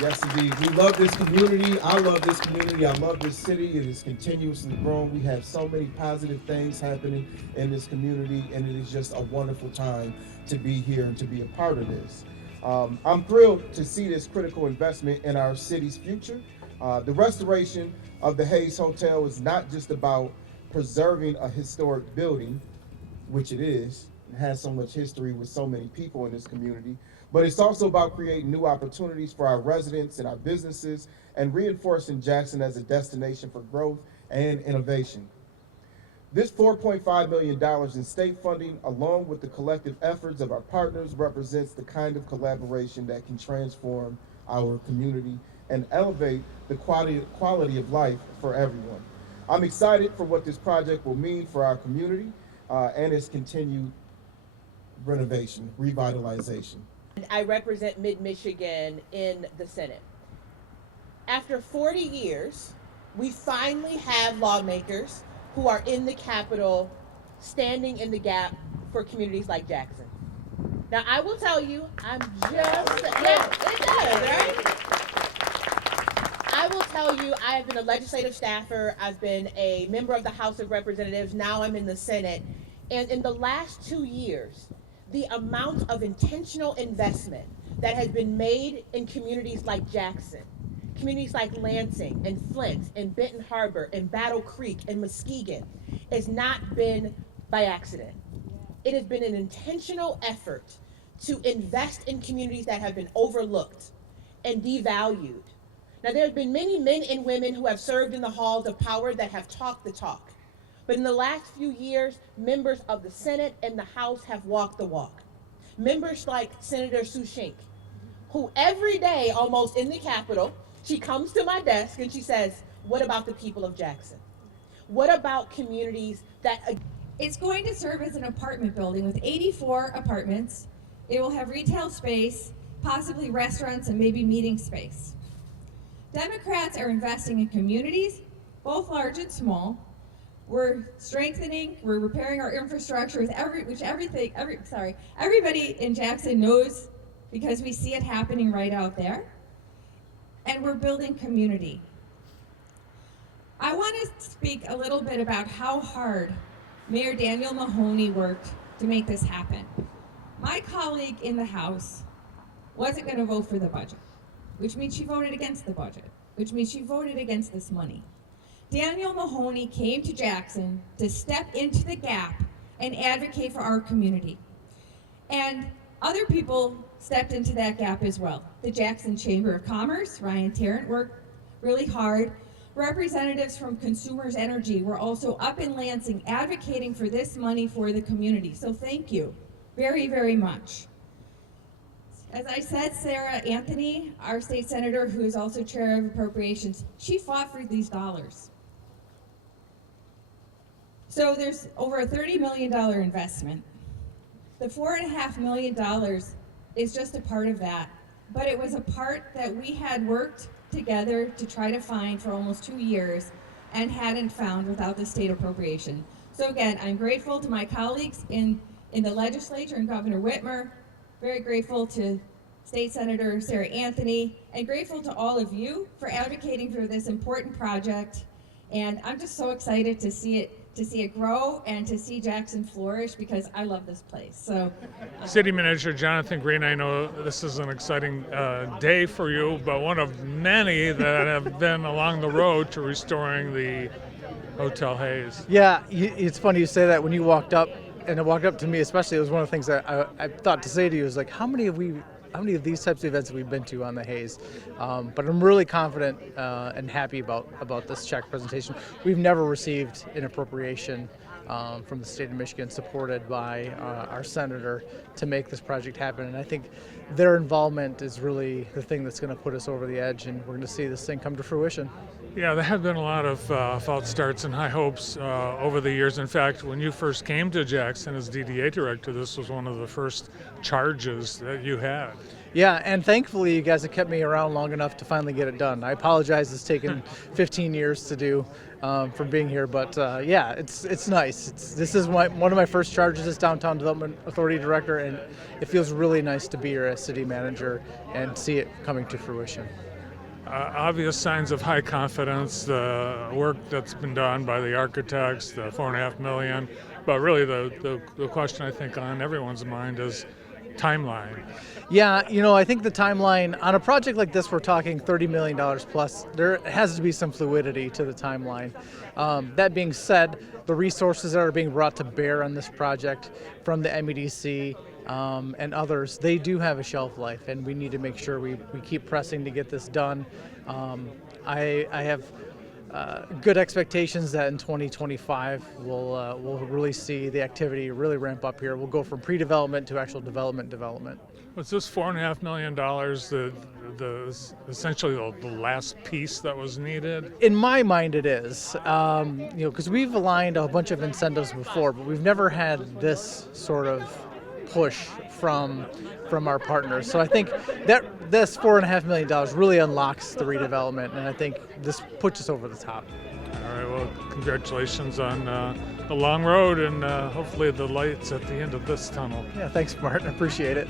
Yes, indeed. We love this community. I love this community. I love this city. It is continuously growing. We have so many positive things happening in this community, and it is just a wonderful time to be here and to be a part of this. I'm thrilled to see this critical investment in our city's future. The restoration of the Hayes Hotel is not just about preserving a historic building, which it is, it has so much history with so many people in this community, but it's also about creating new opportunities for our residents and our businesses and reinforcing Jackson as a destination for growth and innovation. This $4.5 million in state funding, along with the collective efforts of our partners, represents the kind of collaboration that can transform our community and elevate the quality of life for everyone. I'm excited for what this project will mean for our community and its continued renovation, revitalization. I represent Mid-Michigan in the Senate. After 40 years, we finally have lawmakers who are in the Capitol standing in the gap for communities like Jackson. Now, I will tell you, I'm just, yeah, it does, right? I will tell you, I have been a legislative staffer, I've been a member of the House of Representatives, now I'm in the Senate, and in the last 2 years, the amount of intentional investment that has been made in communities like Jackson, communities like Lansing and Flint and Benton Harbor and Battle Creek and Muskegon has not been by accident. It has been an intentional effort to invest in communities that have been overlooked and devalued. Now, there have been many men and women who have served in the halls of power that have talked the talk. But in the last few years, members of the Senate and the House have walked the walk. Members like Senator Shink, who every day almost in the Capitol, she comes to my desk and she says, what about the people of Jackson? What about communities that... It's going to serve as an apartment building with 84 apartments. It will have retail space, possibly restaurants, and maybe meeting space. Democrats are investing in communities, both large and small. We're strengthening, we're repairing our infrastructure, which everybody in Jackson knows because we see it happening right out there. And we're building community. I want to speak a little bit about how hard Mayor Daniel Mahoney worked to make this happen. My colleague in the House wasn't going to vote for the budget, which means she voted against the budget, which means she voted against this money. Daniel Mahoney came to Jackson to step into the gap and advocate for our community. And other people stepped into that gap as well. The Jackson Chamber of Commerce, Ryan Tarrant, worked really hard. Representatives from Consumers Energy were also up in Lansing advocating for this money for the community. So thank you very, very much. As I said, Sarah Anthony, our state senator, who is also chair of appropriations, she fought for these dollars. So there's over a $30 million investment. The $4.5 million is just a part of that, but it was a part that we had worked together to try to find for almost 2 years and hadn't found without the state appropriation. So again, I'm grateful to my colleagues in the legislature and Governor Whitmer, very grateful to State Senator Sarah Anthony, and grateful to all of you for advocating for this important project. And I'm just so excited to see it grow and to see Jackson flourish because I love this place. So, City Manager Jonathan Green, I know this is an exciting day for you, but one of many that have been along the road to restoring the Hotel Hayes. Yeah, it's funny you say that. When you walked up, and it walked up to me especially, it was one of the things that I thought to say to you is like, how many of these types of events have we been to on the Hayes? But I'm really confident and happy about this check presentation. We've never received an appropriation from the state of Michigan supported by our senator to make this project happen. And I think their involvement is really the thing that's going to put us over the edge, and we're going to see this thing come to fruition. Yeah, there have been a lot of false starts and high hopes over the years. In fact, when you first came to Jackson as DDA director, this was one of the first charges that you had. Yeah, and thankfully you guys have kept me around long enough to finally get it done. I apologize it's taken 15 years to do, from being here. But yeah, it's nice. This is one of my first charges as Downtown Development Authority Director, and it feels really nice to be here as city manager and see it coming to fruition. Obvious signs of high confidence, the work that's been done by the architects, the $4.5 million, but really the question I think on everyone's mind is timeline. Yeah, I think the timeline on a project like this, we're talking $30 million plus. There has to be some fluidity to the timeline. That being said, the resources that are being brought to bear on this project from the MEDC and others, they do have a shelf life, and we need to make sure we keep pressing to get this done. I have good expectations that in 2025 we'll really see the activity really ramp up here. We'll go from pre-development to actual development. Was this $4.5 million essentially the last piece that was needed? In my mind, it is. Because we've aligned a bunch of incentives before, but we've never had this sort of push from our partners. So I think that this $4.5 million really unlocks the redevelopment, and I think this puts us over the top. All right, well, congratulations on the long road and hopefully the lights at the end of this tunnel. Yeah, thanks, Martin. I appreciate it.